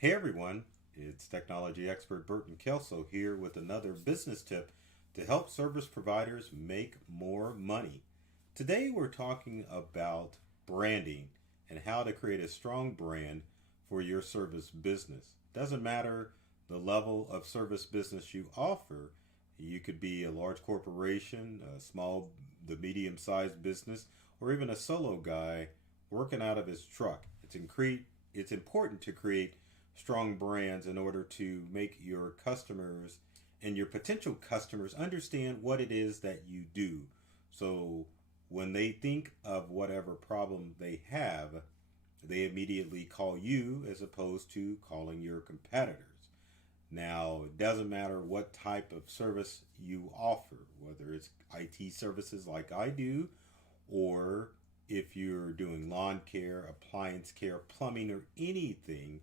Hey everyone, it's technology expert Burton Kelso here with another business tip to help service providers make more money. Today we're talking about branding and how to create a strong brand for your service business. Doesn't matter the level of service business you offer. You could be a large corporation, a small, the medium sized business, or even a solo guy working out of his truck. It's important to create strong brands in order to make your customers and your potential customers understand what it is that you do. So when they think of whatever problem they have, they immediately call you as opposed to calling your competitors. Now, it doesn't matter what type of service you offer, whether it's IT services like I do, or if you're doing lawn care, appliance care, plumbing, or anything,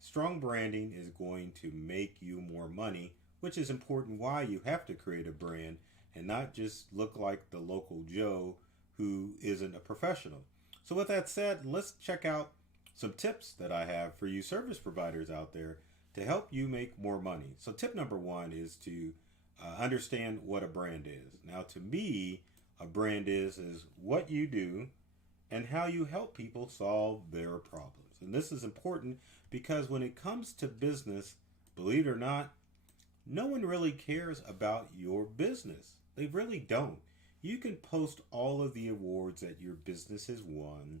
strong branding is going to make you more money, which is important why you have to create a brand and not just look like the local Joe who isn't a professional. So, with that said, let's check out some tips that I have for you service providers out there to help you make more money. So, tip number one is to understand what a brand is. Now, to me, a brand is what you do and how you help people solve their problems. And this is important because when it comes to business, believe it or not, no one really cares about your business. They really don't. You can post all of the awards that your business has won,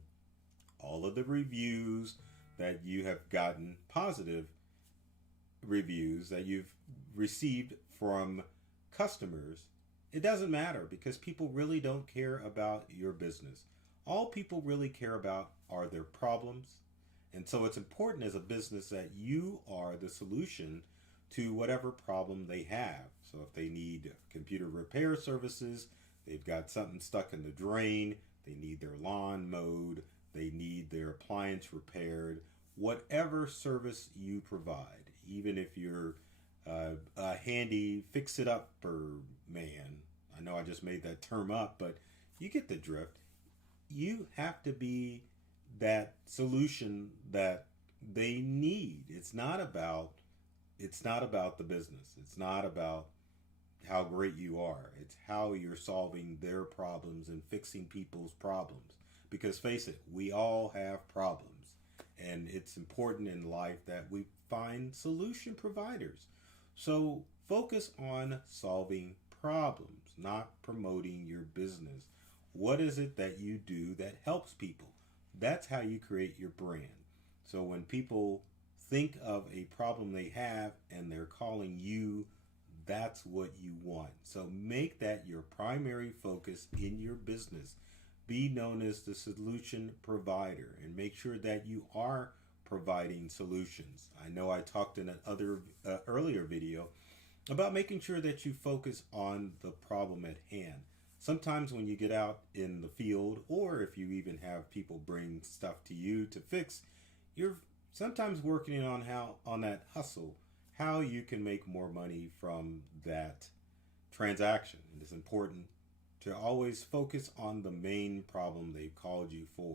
all of the reviews that you have gotten, positive reviews that you've received from customers. It doesn't matter because people really don't care about your business. All people really care about are their problems. And so it's important as a business that you are the solution to whatever problem they have. So if they need computer repair services, they've got something stuck in the drain, they need their lawn mowed, they need their appliance repaired, whatever service you provide, even if you're a handy fix it upper man. I know I just made that term up, but you get the drift. You have to be that solution that they need. It's not about the business. It's not about how great you are. It's how you're solving their problems and fixing people's problems. Because face it, we all have problems. And it's important in life that we find solution providers. So focus on solving problems, not promoting your business. What is it that you do that helps people? That's how you create your brand. So when people think of a problem they have and they're calling you, that's what you want. So make that your primary focus in your business. Be known as the solution provider and make sure that you are providing solutions. I know I talked in another earlier video about making sure that you focus on the problem at hand. Sometimes when you get out in the field, or if you even have people bring stuff to you to fix, you're sometimes working on that hustle, how you can make more money from that transaction. And it's important to always focus on the main problem they've called you for.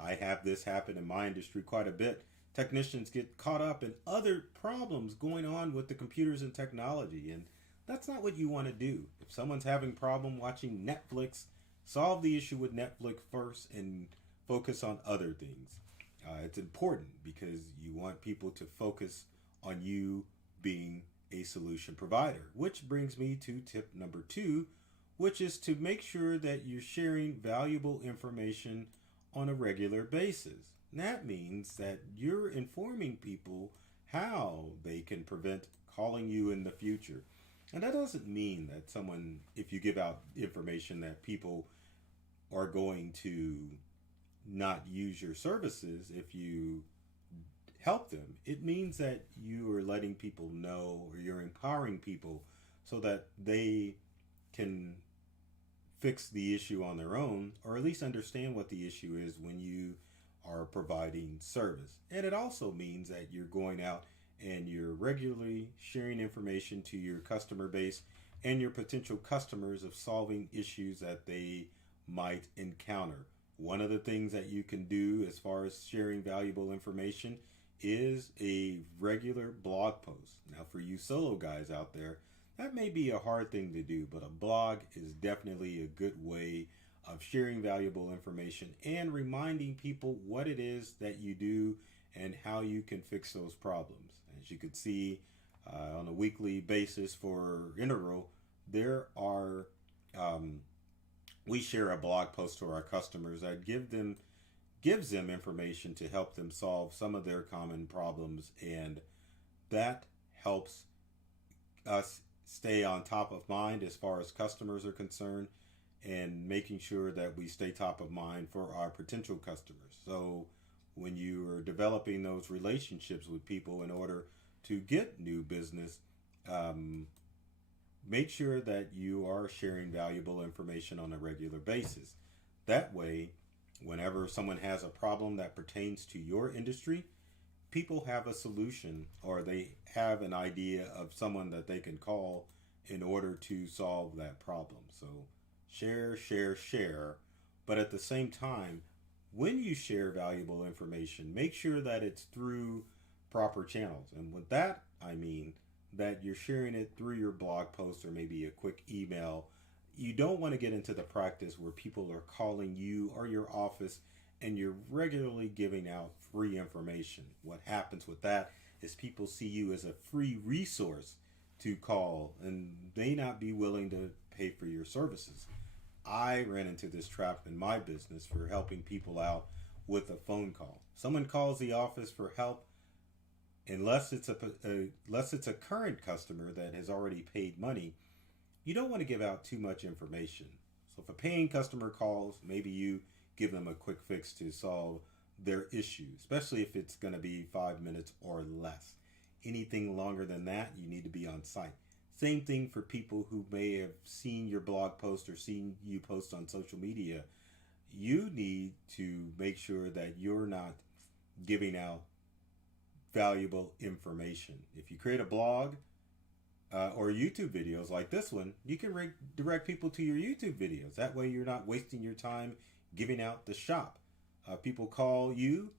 I have this happen in my industry quite a bit. Technicians get caught up in other problems going on with the computers and technology, and that's not what you want to do. If someone's having a problem watching Netflix, solve the issue with Netflix first and focus on other things. It's important because you want people to focus on you being a solution provider, which brings me to tip number two, which is to make sure that you're sharing valuable information on a regular basis. And that means that you're informing people how they can prevent calling you in the future. And that doesn't mean that if you give out information that people are going to not use your services if you help them. It means that you are letting people know or you're empowering people so that they can fix the issue on their own or at least understand what the issue is when you are providing service. And it also means that you're going out and you're regularly sharing information to your customer base and your potential customers of solving issues that they might encounter. One of the things that you can do as far as sharing valuable information is a regular blog post. Now, for you solo guys out there, that may be a hard thing to do, but a blog is definitely a good way of sharing valuable information and reminding people what it is that you do and how you can fix those problems. As you can see on a weekly basis for Integral, there are we share a blog post to our customers that gives them information to help them solve some of their common problems, and that helps us stay on top of mind as far as customers are concerned, and making sure that we stay top of mind for our potential customers. So when you are developing those relationships with people in order to get new business, make sure that you are sharing valuable information on a regular basis. That way, whenever someone has a problem that pertains to your industry, people have a solution, or they have an idea of someone that they can call in order to solve that problem. So share, share, share. But at the same time, when you share valuable information, make sure that it's through proper channels. And with that, I mean that you're sharing it through your blog post or maybe a quick email. You don't want to get into the practice where people are calling you or your office and you're regularly giving out free information. What happens with that is people see you as a free resource to call and may not be willing to pay for your services. I ran into this trap in my business for helping people out with a phone call. Someone calls the office for help, unless it's a current customer that has already paid money. You don't want to give out too much information. So if a paying customer calls, maybe you give them a quick fix to solve their issue, especially if it's going to be 5 minutes or less. Anything longer than that, you need to be on site. Same thing for people who may have seen your blog post or seen you post on social media. You need to make sure that you're not giving out valuable information. If you create a blog or YouTube videos like this one, you can direct people to your YouTube videos. That way you're not wasting your time giving out the shop. People call you,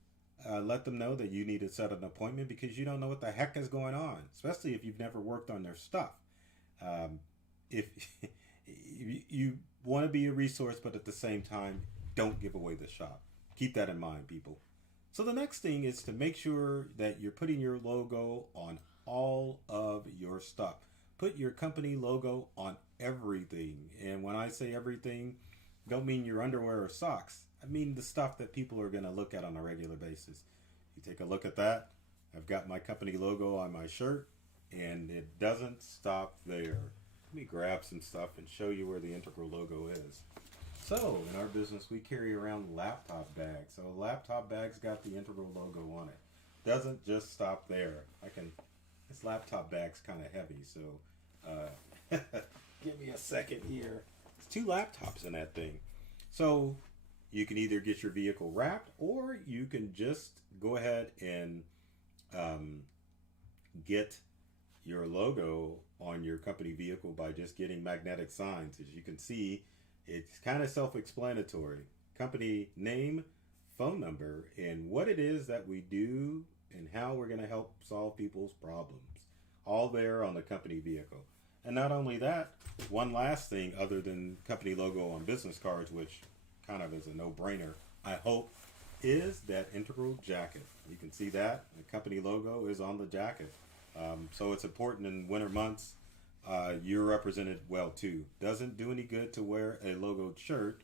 let them know that you need to set an appointment because you don't know what the heck is going on, especially if you've never worked on their stuff. If you want to be a resource, but at the same time, don't give away the shop. Keep that in mind, people. So the next thing is to make sure that you're putting your logo on all of your stuff. Put your company logo on everything. And when I say everything, don't mean your underwear or socks. I mean the stuff that people are going to look at on a regular basis. You take a look at that. I've got my company logo on my shirt, and it doesn't stop there. Let me grab some stuff and show you where the Integral logo is. So, in our business, we carry around laptop bags. So, a laptop bag's got the Integral logo on it. Doesn't just stop there. This laptop bag's kind of heavy, so give me a second here. There's 2 laptops in that thing. So, you can either get your vehicle wrapped, or you can just go ahead and get your logo on your company vehicle by just getting magnetic signs. As you can see, it's kind of self-explanatory. Company name, phone number, and what it is that we do and how we're going to help solve people's problems. All there on the company vehicle. And not only that, one last thing other than company logo on business cards, which kind of is a no-brainer, I hope, is that Integral jacket. You can see that. The company logo is on the jacket. So it's important in winter months. You're represented well too. Doesn't do any good to wear a logoed shirt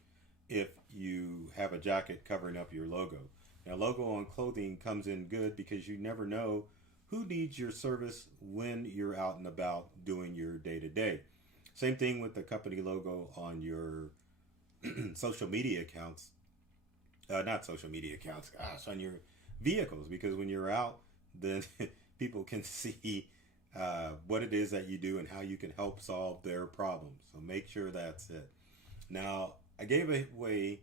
if you have a jacket covering up your logo. Now, logo on clothing comes in good because you never know who needs your service when you're out and about doing your day-to-day. Same thing with the company logo on your social media accounts. Not social media accounts, gosh, on your vehicles, because when you're out, then people can see what it is that you do and how you can help solve their problems. So make sure that's it. Now, I gave away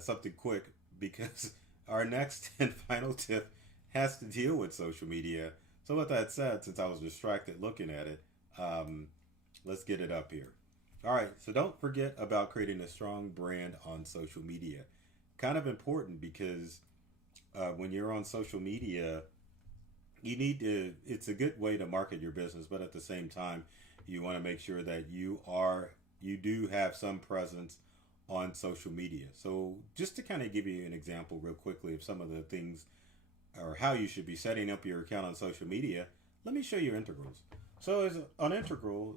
something quick because our next and final tip has to deal with social media. So with that said, since I was distracted looking at it, let's get it up here. All right, so don't forget about creating a strong brand on social media. Kind of important because when you're on social media, you need to, it's a good way to market your business, but at the same time, you want to make sure that you do have some presence on social media. So just to kind of give you an example real quickly of some of the things or how you should be setting up your account on social media, let me show you integrals. So as on integral,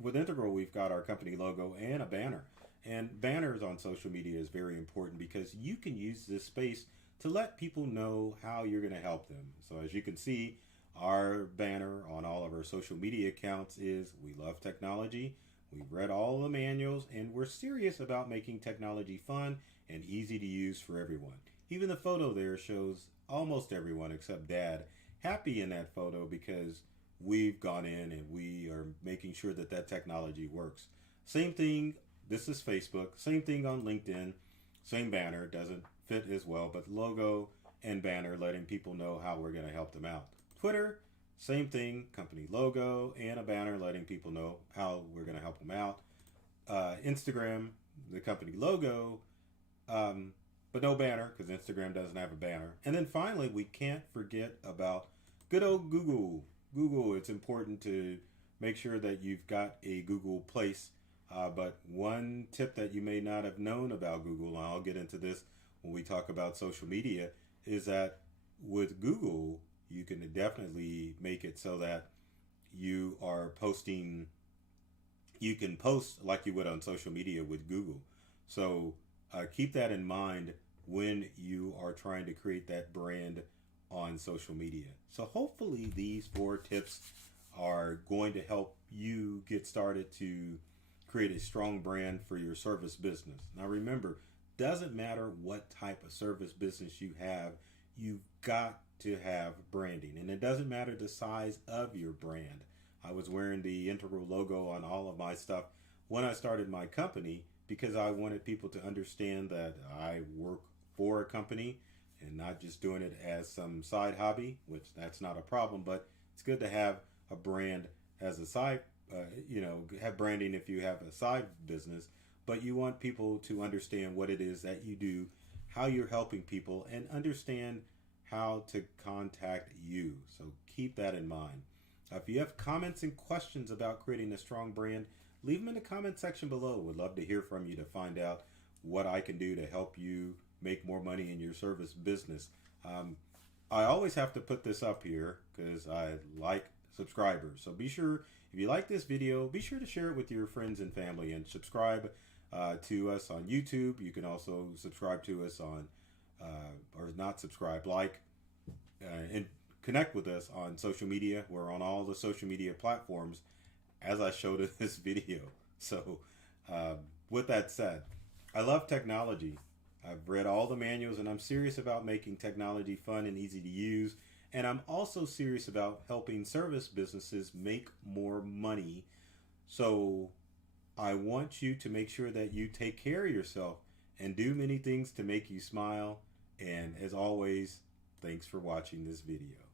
with integral, we've got our company logo and a banner. And banners on social media is very important because you can use this space to let people know how you're going to help them. So as you can see, our banner on all of our social media accounts is "We love technology. We've read all the manuals and we're serious about making technology fun and easy to use for everyone." Even the photo there shows almost everyone except Dad happy in that photo because we've gone in and we are making sure that that technology works. Same thing, this is Facebook, same thing on LinkedIn, same banner, doesn't fit as well, but logo and banner letting people know how we're going to help them out. Twitter, same thing, company logo and a banner letting people know how we're going to help them out. Instagram, the company logo, but no banner because Instagram doesn't have a banner. And then finally, we can't forget about good old Google. Google, it's important to make sure that you've got a Google place. But one tip that you may not have known about Google, and I'll get into this when we talk about social media, is that with Google, you can definitely make it so that you can post like you would on social media with Google. So keep that in mind when you are trying to create that brand on social media. So hopefully these 4 tips are going to help you get started to create a strong brand for your service business. Now remember, doesn't matter what type of service business you have, you've got to have branding. And it doesn't matter the size of your brand. I was wearing the Integral logo on all of my stuff when I started my company because I wanted people to understand that I work for a company and not just doing it as some side hobby, which that's not a problem, but it's good to have a brand as a side, have branding if you have a side business, but you want people to understand what it is that you do, how you're helping people, and understand how to contact you. So keep that in mind. If you have comments and questions about creating a strong brand, leave them in the comment section below. Would love to hear from you to find out what I can do to help you make more money in your service business. I always have to put this up here because I like subscribers. So be sure, if you like this video, be sure to share it with your friends and family and subscribe to us on YouTube. You can also subscribe to us on, or not subscribe, and connect with us on social media. We're on all the social media platforms as I showed in this video. So with that said, I love technology. I've read all the manuals and I'm serious about making technology fun and easy to use. And I'm also serious about helping service businesses make more money. So I want you to make sure that you take care of yourself and do many things to make you smile. And as always, thanks for watching this video.